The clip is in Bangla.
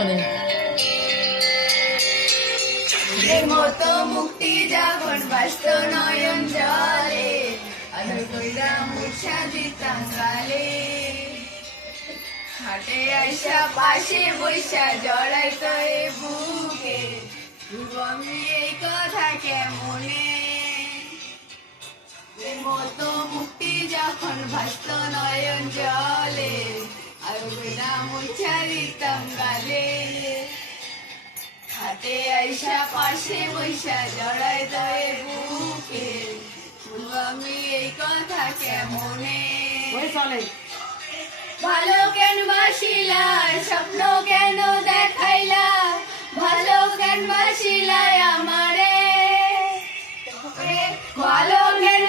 মানে মতো মুক্তি যখন বাস্ত নয়ন জলে আদর কইরা মুছা দিতাম গালে হাটে আইসা পাশে বৈশা জড়াই তো এ বুকে আমি এই কথা কেমনে মতো মুক্তি যখন ভাস্ত নয়ন জলে আদর কইরা মুছা দিতাম গালে হাতে আইসা পাশে বৈশা জড়াই দয়ে বুকে আমি এই কথা কেমনে ভালো কেন বাসিলা স্বপ্ন কেন দেখাইলা ভালো কেন বাসিলা আমারে ভালো কেন